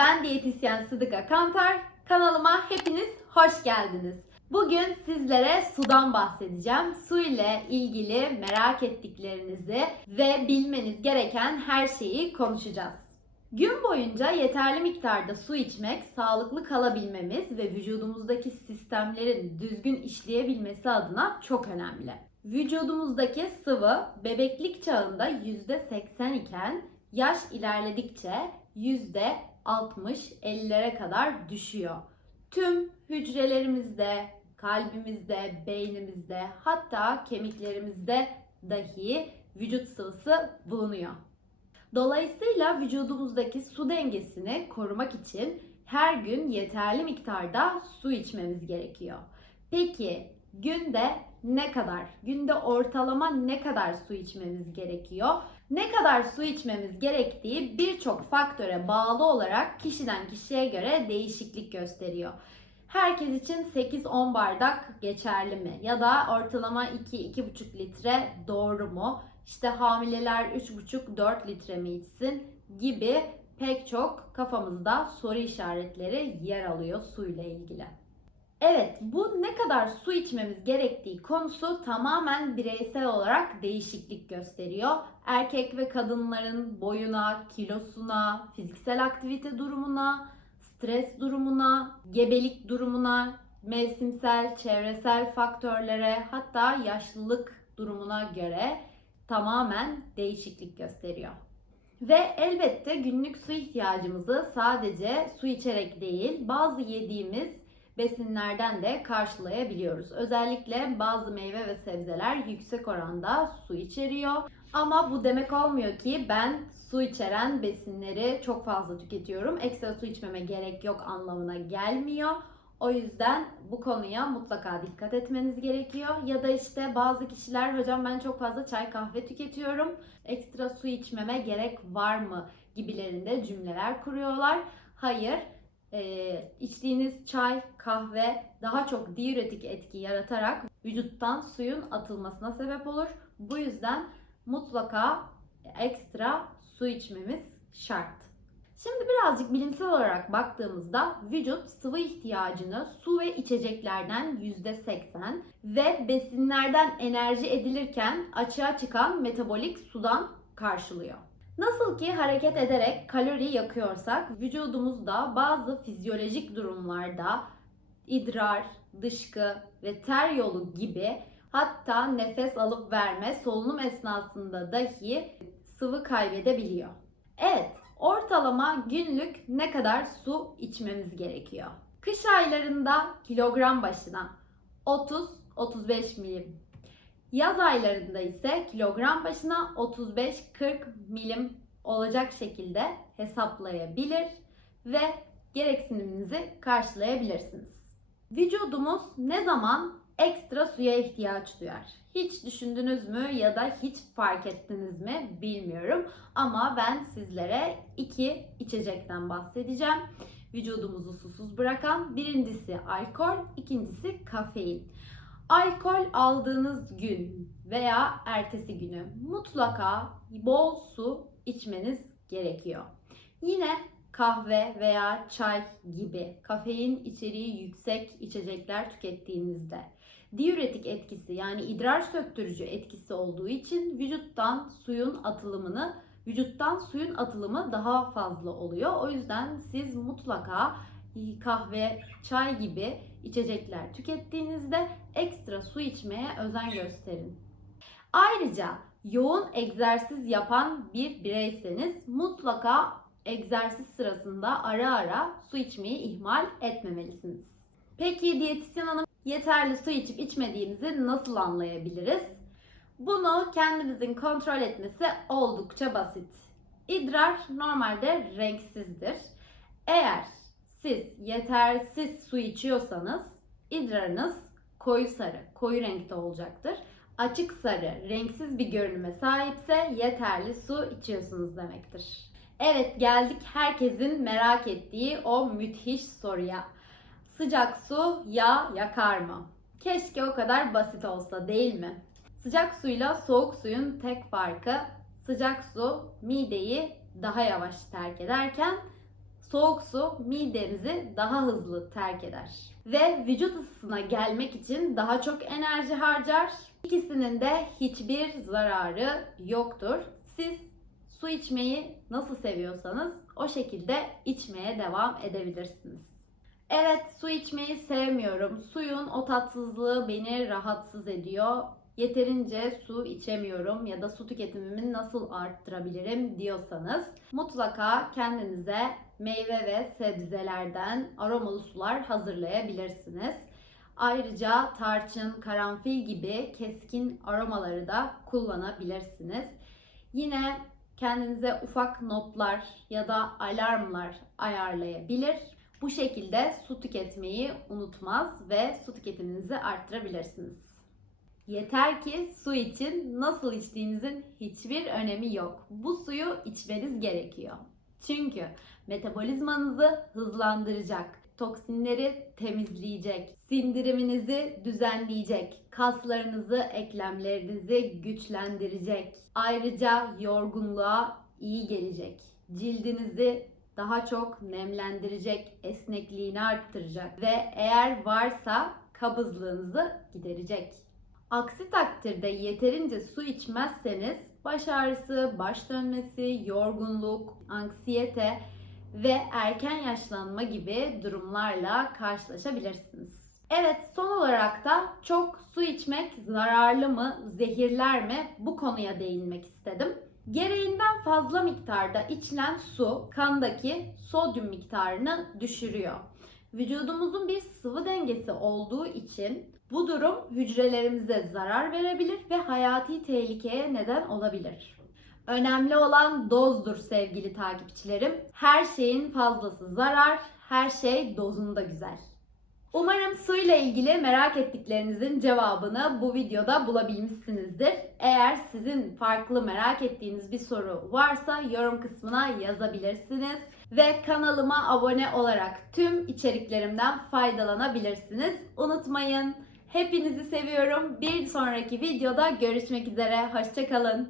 ben diyetisyen Sıdıka Kantar. Kanalıma hepiniz hoş geldiniz. Bugün sizlere sudan bahsedeceğim. Su ile ilgili merak ettiklerinizi ve bilmeniz gereken her şeyi konuşacağız. Gün boyunca yeterli miktarda su içmek, sağlıklı kalabilmemiz ve vücudumuzdaki sistemlerin düzgün işleyebilmesi adına çok önemli. Vücudumuzdaki sıvı bebeklik çağında %80 iken yaş ilerledikçe %60-50'lere kadar düşüyor. Tüm hücrelerimizde, kalbimizde, beynimizde, hatta kemiklerimizde dahi vücut sıvısı bulunuyor. Dolayısıyla vücudumuzdaki su dengesini korumak için her gün yeterli miktarda su içmemiz gerekiyor. Peki günde ne kadar? Günde ortalama ne kadar su içmemiz gerekiyor? Ne kadar su içmemiz gerektiği birçok faktöre bağlı olarak kişiden kişiye göre değişiklik gösteriyor. Herkes için 8-10 bardak geçerli mi? Ya da ortalama 2-2,5 litre doğru mu? İşte hamileler 3,5-4 litre mi içsin gibi pek çok kafamızda soru işaretleri yer alıyor suyla ilgili. Evet, bu ne kadar su içmemiz gerektiği konusu tamamen bireysel olarak değişiklik gösteriyor. Erkek ve kadınların boyuna, kilosuna, fiziksel aktivite durumuna, stres durumuna, gebelik durumuna, mevsimsel, çevresel faktörlere, hatta yaşlılık durumuna göre tamamen değişiklik gösteriyor. Ve elbette günlük su ihtiyacımızı sadece su içerek değil, bazı yediğimiz besinlerden de karşılayabiliyoruz. Özellikle bazı meyve ve sebzeler yüksek oranda su içeriyor. Ama bu demek olmuyor ki ben su içeren besinleri çok fazla tüketiyorum. Ekstra su içmeme gerek yok anlamına gelmiyor. O yüzden bu konuya mutlaka dikkat etmeniz gerekiyor. Ya da işte bazı kişiler hocam ben çok fazla çay kahve tüketiyorum. Ekstra su içmeme gerek var mı gibilerinde cümleler kuruyorlar. Hayır e, içtiğiniz çay, kahve daha çok diüretik etki yaratarak vücuttan suyun atılmasına sebep olur. Bu yüzden mutlaka ekstra su içmemiz şart. Şimdi birazcık bilimsel olarak baktığımızda vücut sıvı ihtiyacını su ve içeceklerden %80 ve besinlerden enerji edilirken açığa çıkan metabolik sudan karşılıyor. Nasıl ki hareket ederek kalori yakıyorsak vücudumuzda bazı fizyolojik durumlarda idrar, dışkı ve ter yolu gibi hatta nefes alıp verme, solunum esnasında dahi sıvı kaybedebiliyor. Evet, ortalama günlük ne kadar su içmemiz gerekiyor? Kış aylarında kilogram başına 30-35 milim. Yaz aylarında ise kilogram başına 35-40 milim olacak şekilde hesaplayabilir ve gereksiniminizi karşılayabilirsiniz. Vücudumuz ne zaman ekstra suya ihtiyaç duyar? Hiç düşündünüz mü ya da hiç fark ettiniz mi bilmiyorum ama ben sizlere iki içecekten bahsedeceğim. Vücudumuzu susuz bırakan birincisi alkol, ikincisi kafein. Alkol aldığınız gün veya ertesi günü mutlaka bol su içmeniz gerekiyor. Yine kahve veya çay gibi kafein içeriği yüksek içecekler tükettiğinizde diüretik etkisi yani idrar söktürücü etkisi olduğu için vücuttan suyun atılımını vücuttan suyun atılımı daha fazla oluyor. O yüzden siz mutlaka kahve, çay gibi içecekler tükettiğinizde ekstra su içmeye özen gösterin. Ayrıca yoğun egzersiz yapan bir bireyseniz mutlaka egzersiz sırasında ara ara su içmeyi ihmal etmemelisiniz. Peki diyetisyen hanım yeterli su içip içmediğimizi nasıl anlayabiliriz? Bunu kendimizin kontrol etmesi oldukça basit. İdrar normalde renksizdir. Eğer siz yetersiz su içiyorsanız idrarınız koyu sarı, koyu renkte olacaktır. Açık sarı, renksiz bir görünüme sahipse yeterli su içiyorsunuz demektir. Evet geldik herkesin merak ettiği o müthiş soruya. Sıcak su yağ yakar mı? Keşke o kadar basit olsa değil mi? Sıcak suyla soğuk suyun tek farkı sıcak su mideyi daha yavaş terk ederken soğuk su midemizi daha hızlı terk eder. Ve vücut ısısına gelmek için daha çok enerji harcar. İkisinin de hiçbir zararı yoktur. Siz su içmeyi nasıl seviyorsanız o şekilde içmeye devam edebilirsiniz. Evet su içmeyi sevmiyorum. Suyun o tatsızlığı beni rahatsız ediyor. Yeterince su içemiyorum ya da su tüketimimi nasıl arttırabilirim diyorsanız mutlaka kendinize meyve ve sebzelerden aromalı sular hazırlayabilirsiniz. Ayrıca tarçın, karanfil gibi keskin aromaları da kullanabilirsiniz. Yine kendinize ufak notlar ya da alarmlar ayarlayabilir. Bu şekilde su tüketmeyi unutmaz ve su tüketiminizi arttırabilirsiniz. Yeter ki su için nasıl içtiğinizin hiçbir önemi yok. Bu suyu içmeniz gerekiyor. Çünkü metabolizmanızı hızlandıracak, toksinleri temizleyecek, sindiriminizi düzenleyecek, kaslarınızı, eklemlerinizi güçlendirecek. Ayrıca yorgunluğa iyi gelecek. Cildinizi daha çok nemlendirecek, esnekliğini arttıracak ve eğer varsa kabızlığınızı giderecek. Aksi takdirde yeterince su içmezseniz baş ağrısı, baş dönmesi, yorgunluk, anksiyete ve erken yaşlanma gibi durumlarla karşılaşabilirsiniz. Evet son olarak da çok su içmek zararlı mı, zehirler mi bu konuya değinmek istedim. Gereğinden fazla miktarda içilen su kandaki sodyum miktarını düşürüyor. Vücudumuzun bir sıvı dengesi olduğu için bu durum hücrelerimize zarar verebilir ve hayati tehlikeye neden olabilir. Önemli olan dozdur sevgili takipçilerim. Her şeyin fazlası zarar, her şey dozunda güzel. Umarım suyla ilgili merak ettiklerinizin cevabını bu videoda bulabilmişsinizdir. Eğer sizin farklı merak ettiğiniz bir soru varsa yorum kısmına yazabilirsiniz. Ve kanalıma abone olarak tüm içeriklerimden faydalanabilirsiniz. Unutmayın. Hepinizi seviyorum. Bir sonraki videoda görüşmek üzere. Hoşçakalın.